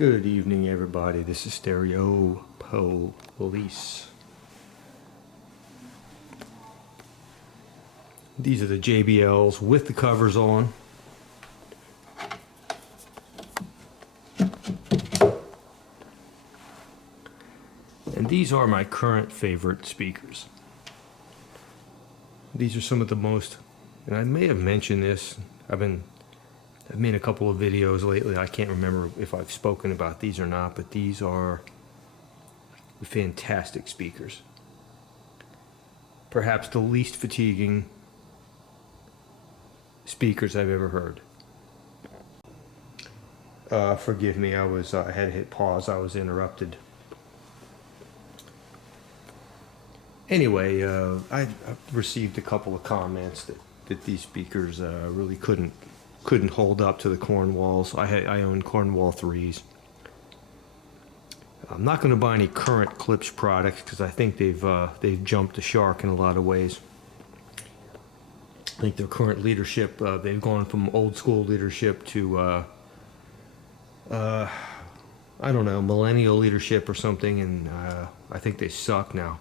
Good evening, everybody. This is Stereo Police. These are the JBLs with the covers on. And these are my current favorite speakers. These are some of the most, and I may have mentioned this, I've made a couple of videos lately. I can't remember if I've spoken about these or not, but these are fantastic speakers. Perhaps the least fatiguing speakers I've ever heard. Forgive me, I had to hit pause. I was interrupted. Anyway, I received a couple of comments that these speakers really couldn't hold up to the Cornwalls. I own Cornwall IIIs. I'm not going to buy any current Klipsch products because I think they've jumped the shark in a lot of ways. I think their current leadership, they've gone from old school leadership to I don't know, millennial leadership or something, and I think they suck now.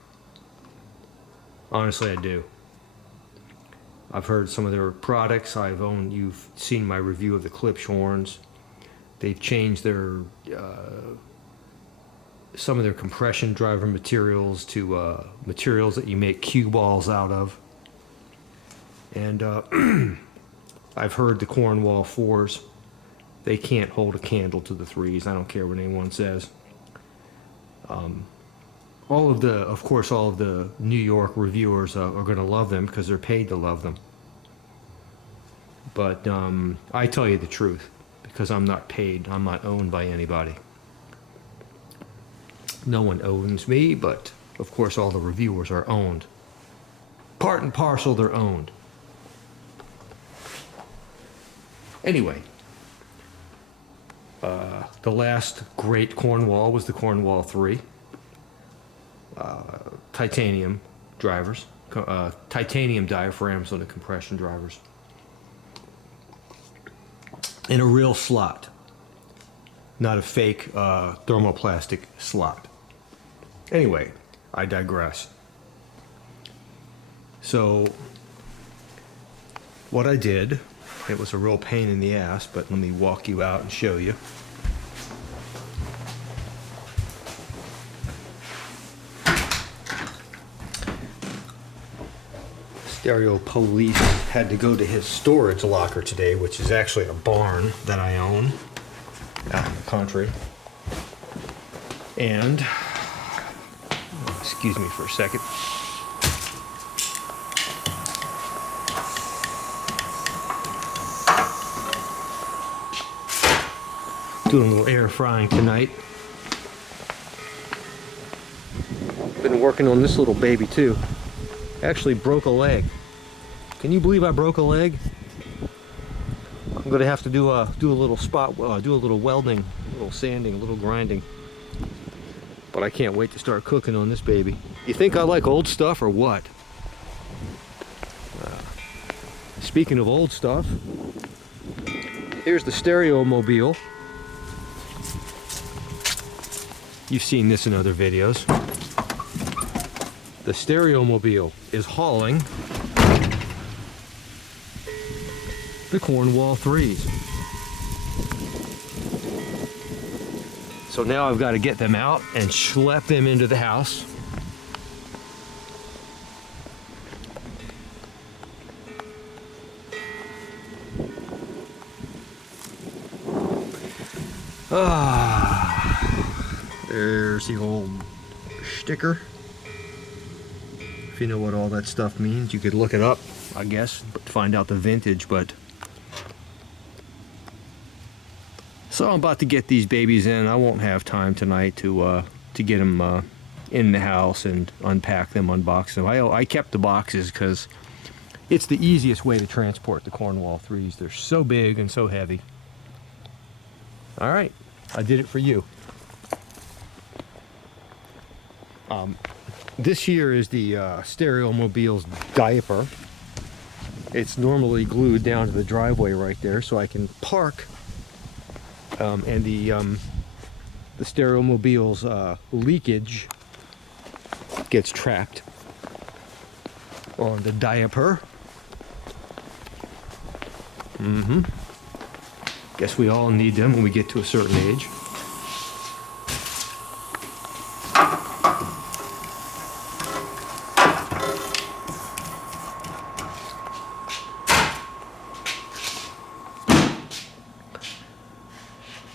Honestly, I do. I've heard some of their products. You've seen my review of the Klipsch horns. They've changed some of their compression driver materials to materials that you make cue balls out of. And I've heard the Cornwall IVs. They can't hold a candle to the threes. I don't care what anyone says. Of course, all of the New York reviewers are going to love them because they're paid to love them. But I tell you the truth, because I'm not paid. I'm not owned by anybody. No one owns me, but of course all the reviewers are owned. Part and parcel, they're owned. Anyway, the last great Cornwall was the Cornwall III. Titanium drivers, titanium diaphragms on the compression drivers, in a real slot, not a fake thermoplastic slot. Anyway, I digress. So what I did, it was a real pain in the ass, but let me walk you out and show you. Stereo Police had to go to his storage locker today, which is actually a barn that I own out in the country. And, excuse me for a second. Doing a little air frying tonight. Been working on this little baby too. Actually broke a leg. Can you believe I broke a leg? I'm gonna have to do a little do a little welding, a little sanding, a little grinding. But I can't wait to start cooking on this baby. You think I like old stuff or what? Speaking of old stuff, here's the Stereo Mobile. You've seen this in other videos. The Stereo Mobile is hauling the Cornwall IIIs. So now I've got to get them out and schlep them into the house. There's the old sticker. If you know what all that stuff means, you could look it up, I guess, to find out the vintage, but... So I'm about to get these babies in. I won't have time tonight to get them in the house and unpack them, unbox them. I kept the boxes because it's the easiest way to transport the Cornwall IIIs. They're so big and so heavy. All right, I did it for you. This here is the Stereo Mobile's diaper. It's normally glued down to the driveway right there so I can park and the Stereomobile's leakage gets trapped on the diaper. Guess we all need them when we get to a certain age.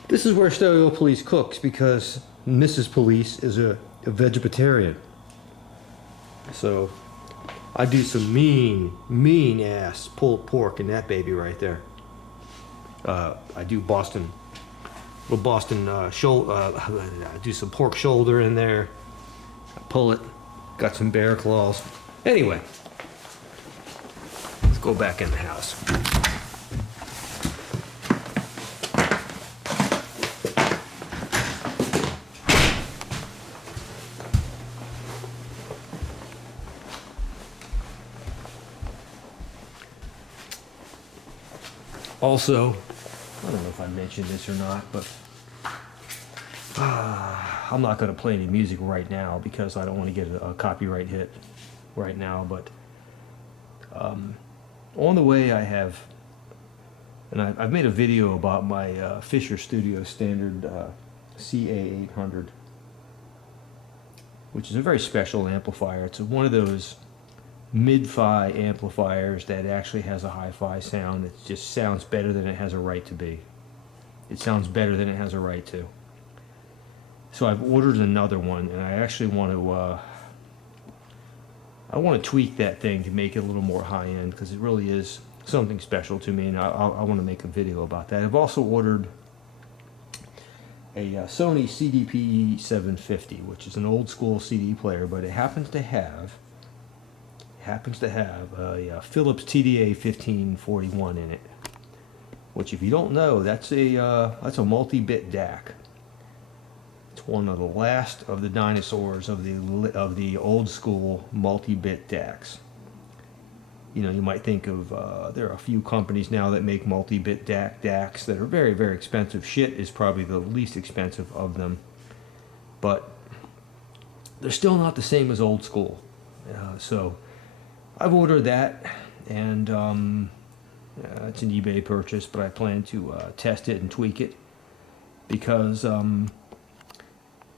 This is where Stereo Police cooks, because Mrs. Police is a vegetarian. So I do some mean ass pulled pork in that baby right there. I do Boston shoulder. I do some pork shoulder in there. I pull it. Got some bear claws. Anyway, let's go back in the house. Also, I don't know if I mentioned this or not, but I'm not going to play any music right now because I don't want to get a copyright hit right now. But on the way, I have, and I've made a video about my Fisher Studio Standard CA800, which is a very special amplifier. It's one of those mid-fi amplifiers that actually has a hi-fi sound. It just sounds better than it has a right to be. It sounds better than it has a right to. So I've ordered another one, and I actually want to tweak that thing to make it a little more high-end, because it really is something special to me, and I want to make a video about that. I've also ordered a Sony CDP 750, which is an old-school CD player, but it happens to have a Philips TDA 1541 in it, which, if you don't know, that's a multi-bit DAC. It's one of the last of the dinosaurs of the old school multi-bit DACs. You know, you might think of there are a few companies now that make multi-bit DACs that are very, very expensive. Shit is probably the least expensive of them, but they're still not the same as old school. So I've ordered that, and it's an eBay purchase, but I plan to test it and tweak it, because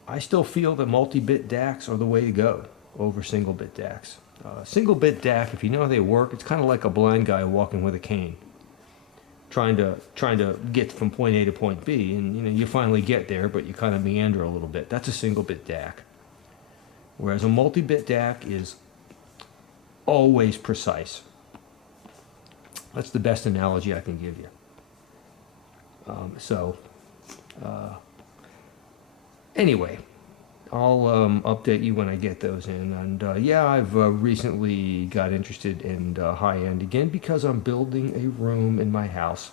I still feel that multi-bit DACs are the way to go over single-bit DACs. Single-bit DAC, if you know how they work, it's kind of like a blind guy walking with a cane, trying to get from point A to point B, and you finally get there, but you kind of meander a little bit. That's a single-bit DAC. Whereas a multi-bit DAC is always precise. That's the best analogy I can give you. Anyway, I'll update you when I get those in. And yeah, I've recently got interested in high-end again, because I'm building a room in my house.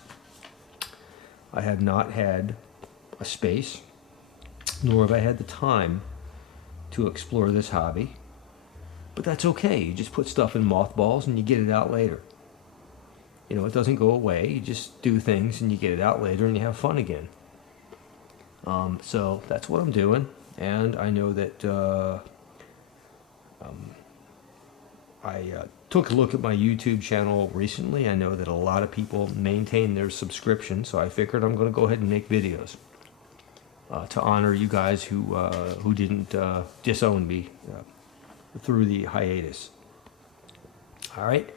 I have not had a space, nor have I had the time to explore this hobby. But that's okay. You just put stuff in mothballs and you get it out later. You know, it doesn't go away. You just do things and you get it out later and you have fun again. So that's what I'm doing. And I know that I took a look at my YouTube channel recently. I know that a lot of people maintain their subscription, so I figured I'm going to go ahead and make videos to honor you guys who didn't disown me through the hiatus. All right,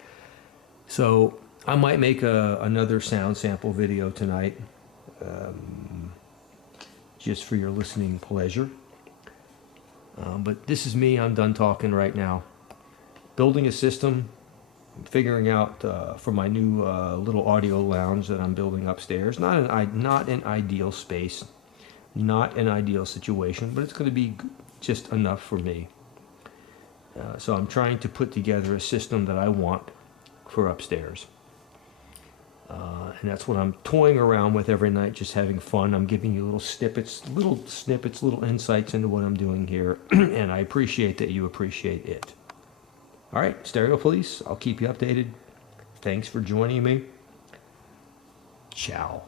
so I might make another sound sample video tonight, just for your listening pleasure. But this is me. I'm done talking right now. Building a system, figuring out for my new little audio lounge that I'm building upstairs. Not an ideal space, not an ideal situation, but it's going to be just enough for me. So I'm trying to put together a system that I want for upstairs. And that's what I'm toying around with every night, just having fun. I'm giving you little snippets, little insights into what I'm doing here. And I appreciate that you appreciate it. All right, Stereo Police, I'll keep you updated. Thanks for joining me. Ciao.